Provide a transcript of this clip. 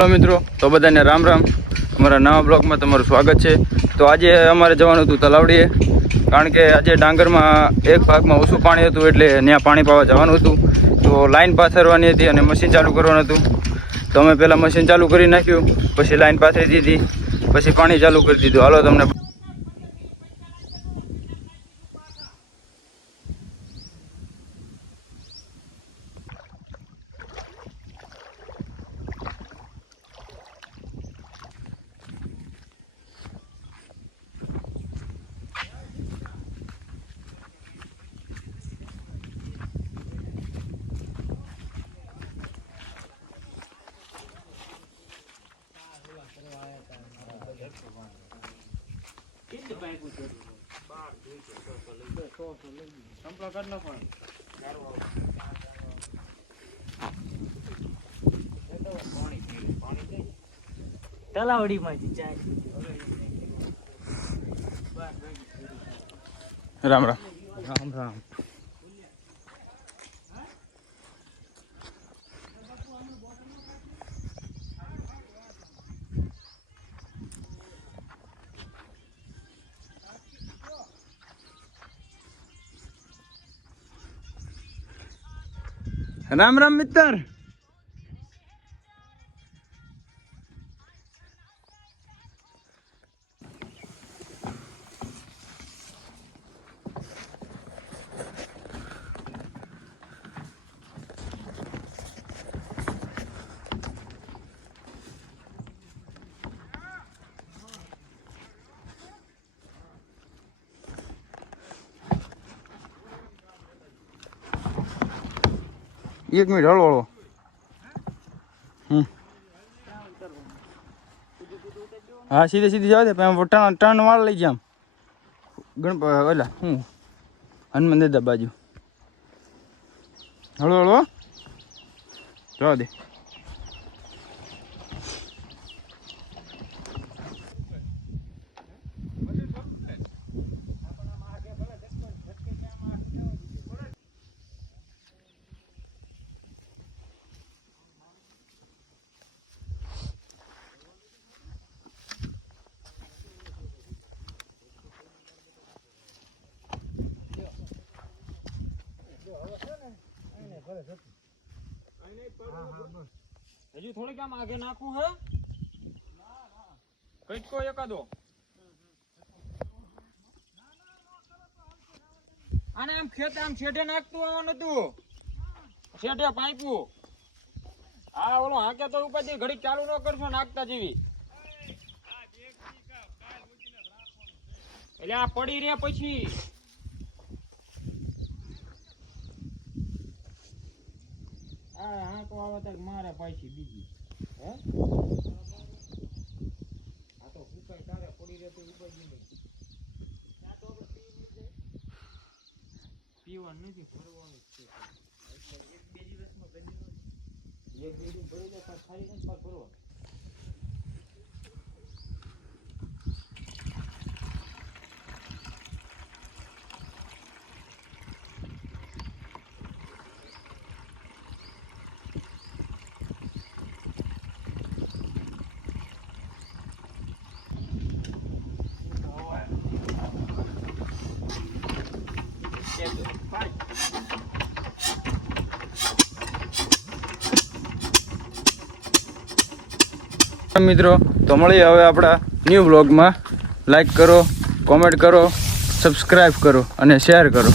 Hello મિત્રો, તો બધાને રામ રામ. અમારા નવા બ્લોગમાં તમારું સ્વાગત છે. તો આજે અમારે જવાનું હતું તલાવડીએ, કારણ કે આજે ડાંગરમાં એક ભાગમાં ઓછું પાણી હતું, એટલે ત્યાં પાણી પાવા જવાનું હતું. તો લાઈન પાથરવાની હતી અને મશીન ચાલુ કરવાનું હતું. તો અમે પહેલાં મશીન ચાલુ કરી નાખ્યું, પછી લાઈન પાથરી દીધી, પછી પાણી ચાલુ કરી દીધું. હાલો તમને રામ રામ. રામ રામ મિત્ર. એક મિનિટ હળો હળો. હા સીધે સીધી જવા દે. ટર્ન વાળ લઈ જામ ગણપ ઓલા હું હનુમાન દાદા બાજુ. હળો હળો જવા દે. હજી થોડીક આમ આગે નાખવું હે. કઈ કો એકાદો આને આમ ખેત આમ છેડે નાખતું આવવાનું હતું. છેડે પાઇપું. હા ઓલો હાકે તો ઉપરથી ઘડીક ચાલુ ન કરશો નાખતા જેવી. એટલે આ પડી રે પછી હા તો આવે તો મારે પાછી બીજી હે. આ તો ફૂકાઈ તારે પડી રહેતી ઉપાજી નહીં. પીવાનું નથી, ફરવાનું જ છે. એક બે દિવસમાં ભરી જાય સારી નથી ફરવા. મિત્રો તો મળીએ હવે આપણા ન્યૂ બ્લોગમાં. લાઈક કરો, કોમેન્ટ કરો, સબસ્ક્રાઈબ કરો અને શેર કરો.